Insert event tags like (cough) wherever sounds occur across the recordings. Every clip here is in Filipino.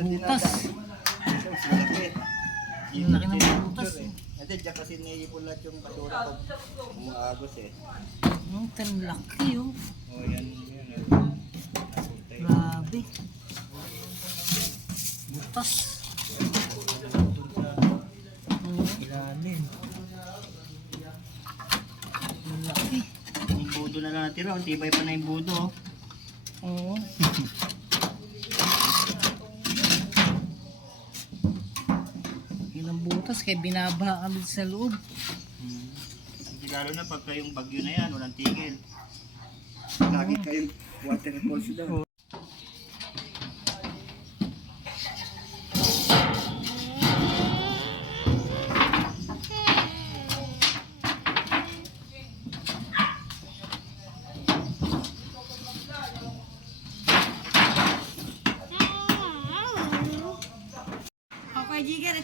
butas. Ang laki ng butas. eh. Hindi, diyan kasi naiipon lahat yung basura pag umaagos eh. Ang laki oh. Oh, yan, eh. Grabe. Butas. Ilalim. ang laki. Yung budo na lang natira, ang tibay pa na yung budo. oh. Oo. (laughs) Ang butas kaya binabaha kami sa loob. Hmm. Lalo na pagka yung bagyo na yan, walang tigil. Lagi kayong waterfalls daw.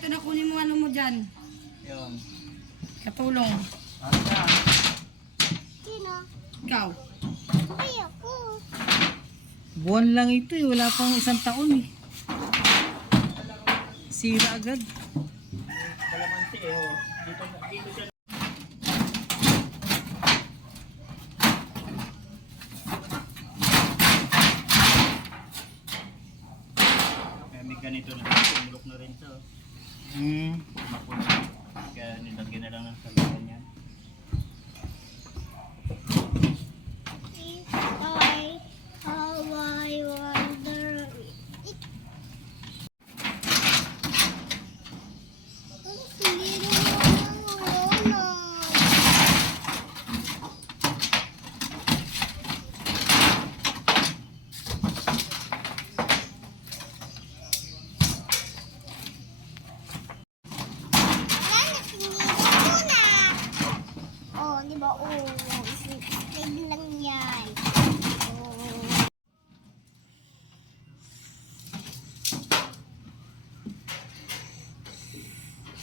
Ito na kunin mo ano mo dyan. Yun. Katulong. Asa? Ikaw. Buwan lang ito eh. Wala pang isang taon eh. Sira agad. Kalamansi eh. Oh. Dito, dito siya. May ganito na rin, tumulok na rin ito. Hmm. Mapuno. Kaya nilagyan na lang ng salugan yan. I, how I wonder. Hindi naman wala. Wala na, sinira mo na. Oh, isip lang yan. Oh.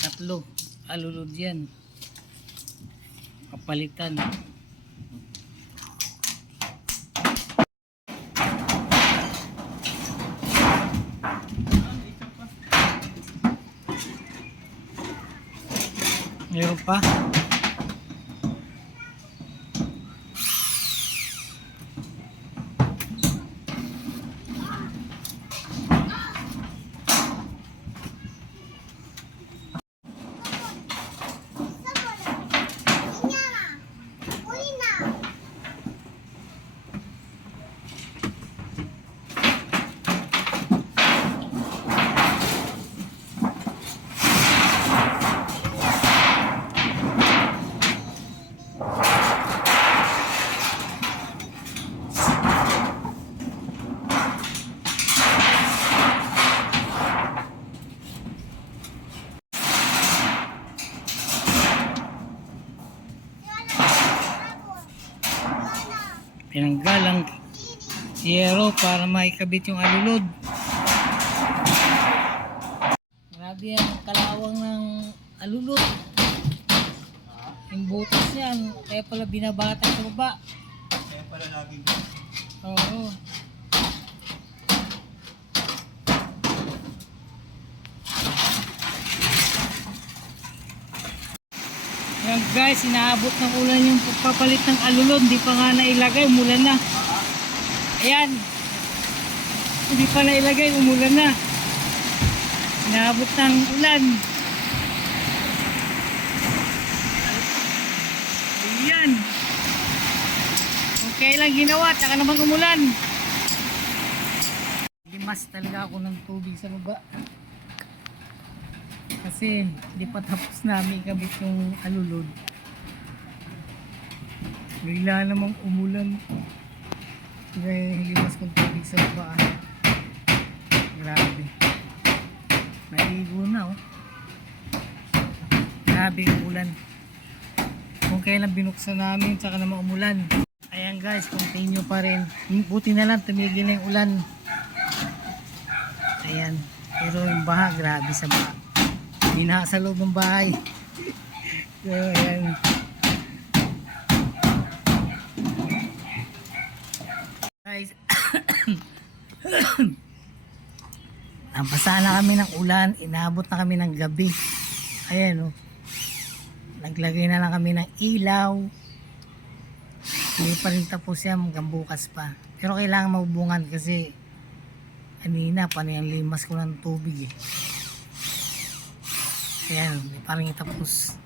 Tatlo. Alulod yan. Kapalitan. Meron pa? Pinanggal ang yero para maikabit yung alulod. Grabe yan, ang kalawang ng alulod. Yung butas niyan, kaya pala binabata sa baba. Kaya pala laging Oo. Yan guys, inaabot ng ulan yung pagpapalit ng alulod. Hindi pa nga nailagay, umulan na. Ayan. Hindi pa nailagay, umulan na. Inaabot ng ulan. Ayan. Okay lang ginawa, tsaka naman umulan. Limas talaga ako ng tubig sa baba. Kasi hindi pa tapos namin ikabit yung alulod. Bigla namang umulan. Kaya limas kong tubig sa baba. Grabe. Naligo na oh. Grabe yung ulan. Kung kailan binuksan namin, tsaka naman umulan. Ayan guys, continue pa rin. Buti na lang, tumigil na yung ulan. Ayan. Pero yung baha, grabe sa baha. Binaha sa loob ng bahay. (laughs) so, ayan. Guys, (coughs) Nabasa na kami ng ulan, inabot na kami ng gabi. Ayan oh. Naglagay na lang kami ng ilaw. Hindi pa rin tapos yan hanggang bukas pa. Pero kailangan mabubungan kasi kanina pa yung limas ko ng tubig eh. Ayan, hindi pa rin tapos.